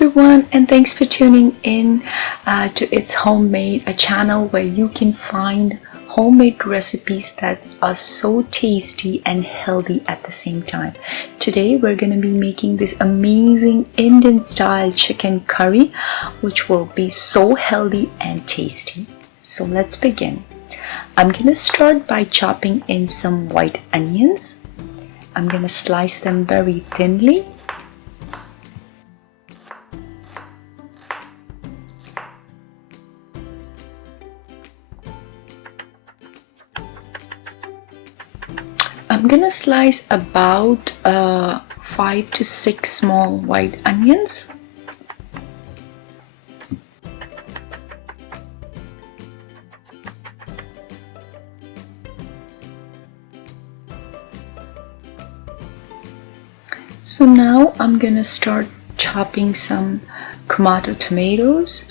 everyone, and thanks for tuning in to It's Homemade, a channel where you can find homemade recipes that are so tasty and healthy at the same time. Today we're going to be making this amazing Indian style chicken curry, which will be so healthy and tasty. So let's begin. I'm going to start by chopping in some white onions. I'm going to slice them very thinly. I'm gonna slice about 5 to 6 small white onions. So now I'm gonna start chopping some kumato tomatoes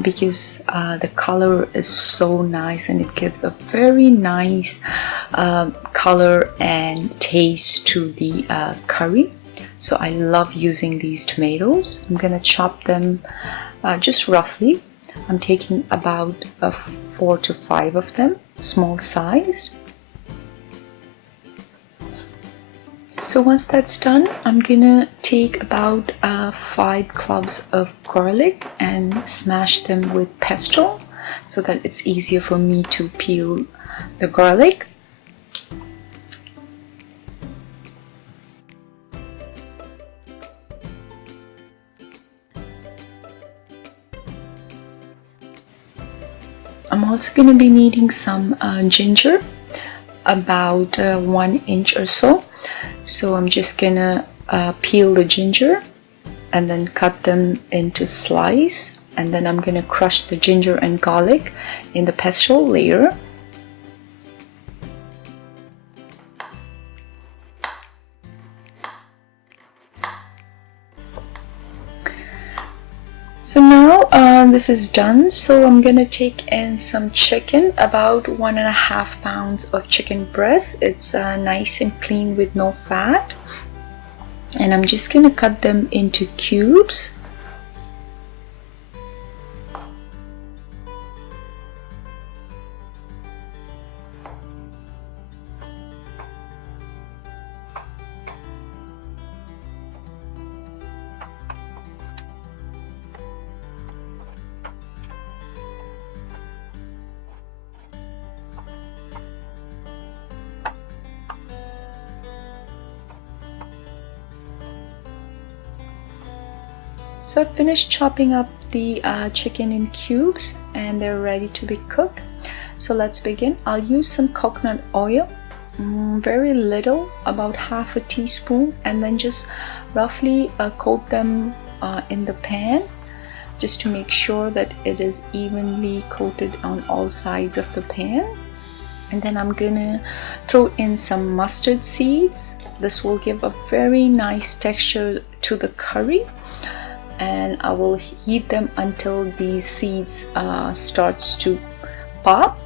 because the color is so nice and it gives a very nice color and taste to the curry. So I love using these tomatoes. I'm gonna chop them just roughly. I'm taking about 4 to 5 of them, small sized. So once that's done, I'm gonna take about 5 cloves of garlic and smash them with pestle so that it's easier for me to peel the garlic. I'm also gonna be needing some ginger, about 1 inch or so. So I'm just gonna peel the ginger and then cut them into slice, and then I'm gonna crush the ginger and garlic in the pestle later. So now this is done, so I'm gonna take in some chicken, about 1.5 pounds of chicken breast. It's nice and clean with no fat, and I'm just gonna cut them into cubes. So I've finished chopping up the chicken in cubes and they're ready to be cooked. So let's begin. I'll use some coconut oil, very little, about half a teaspoon, and then just roughly coat them in the pan just to make sure that it is evenly coated on all sides of the pan. And then I'm gonna throw in some mustard seeds. This will give a very nice texture to the curry, and I will heat them until these seeds starts to pop.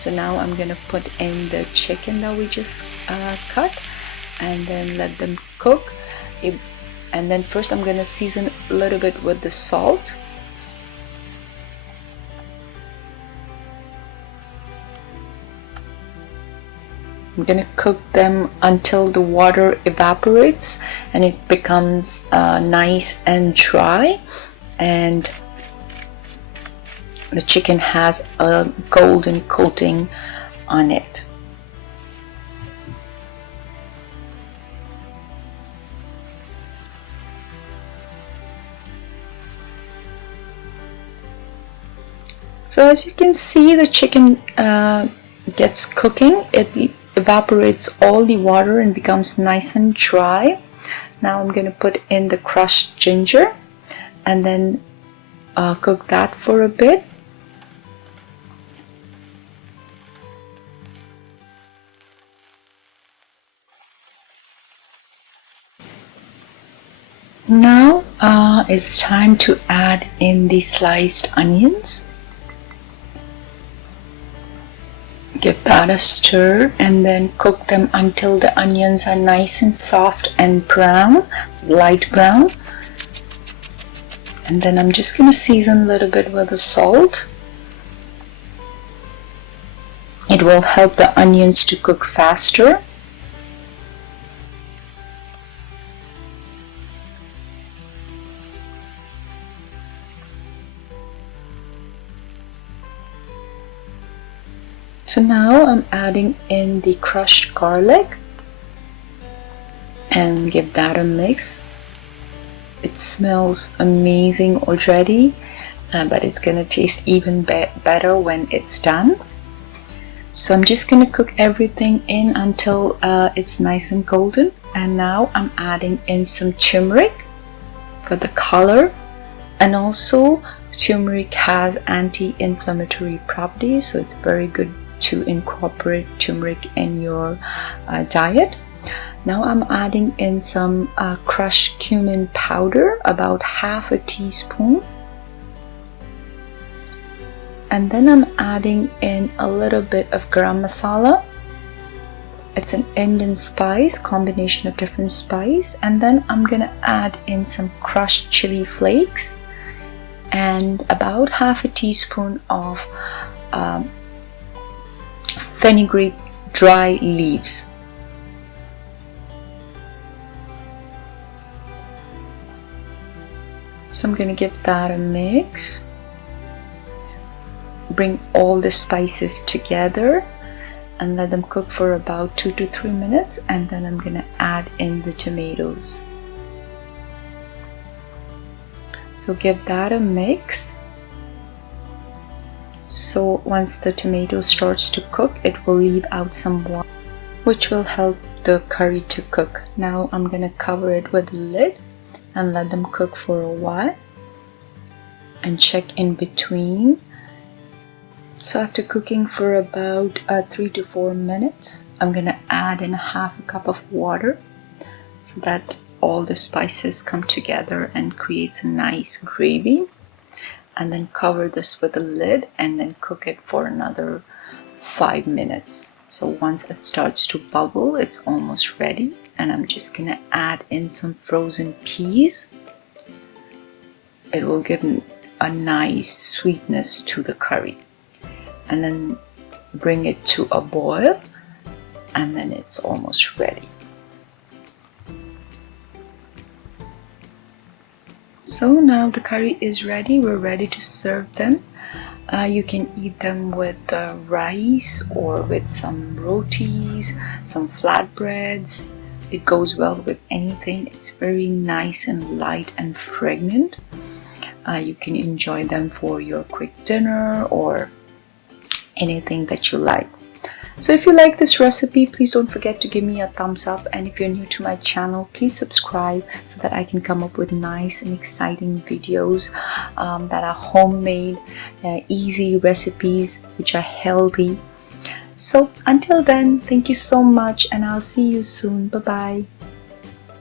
So now I'm gonna put in the chicken that we just cut and then let them cook. And then first I'm gonna season a little bit with the salt. I'm gonna cook them until the water evaporates and it becomes nice and dry, and the chicken has a golden coating on it. So as you can see, the chicken gets cooking. It evaporates all the water and becomes nice and dry. Now I'm going to put in the crushed ginger and then cook that for a bit. Now it's time to add in the sliced onions. Give that a stir and then cook them until the onions are nice and soft and brown, light brown. And then I'm just going to season a little bit with the salt. It will help the onions to cook faster. So now I'm adding in the crushed garlic and give that a mix. It smells amazing already, but it's gonna taste even better when it's done. So I'm just gonna cook everything in until it's nice and golden. And now I'm adding in some turmeric for the color, and also turmeric has anti-inflammatory properties, so it's very good to incorporate turmeric in your diet. Now I'm adding in some crushed cumin powder, about half a teaspoon. And then I'm adding in a little bit of garam masala. It's an Indian spice, combination of different spice. And then I'm gonna add in some crushed chili flakes and about half a teaspoon of fenugreek dry leaves. So I'm gonna give that a mix. Bring all the spices together and let them cook for about 2 to 3 minutes, and then I'm gonna add in the tomatoes. So give that a mix. So once the tomato starts to cook, it will leave out some water, which will help the curry to cook. Now I'm gonna cover it with a lid and let them cook for a while and check in between. So after cooking for about 3 to 4 minutes, I'm gonna add in half a cup of water so that all the spices come together and creates a nice gravy. And then cover this with a lid and then cook it for another 5 minutes. So once it starts to bubble, it's almost ready. And I'm just gonna add in some frozen peas. It will give a nice sweetness to the curry. And then bring it to a boil, and then it's almost ready. So now the curry is ready. We're ready to serve them. You can eat them with rice or with some rotis, some flatbreads. It goes well with anything. It's very nice and light and fragrant. You can enjoy them for your quick dinner or anything that you like. So if you like this recipe, please don't forget to give me a thumbs up, and if you're new to my channel, please subscribe so that I can come up with nice and exciting videos that are homemade, easy recipes which are healthy. So until then, thank you so much, and I'll see you soon. Bye bye.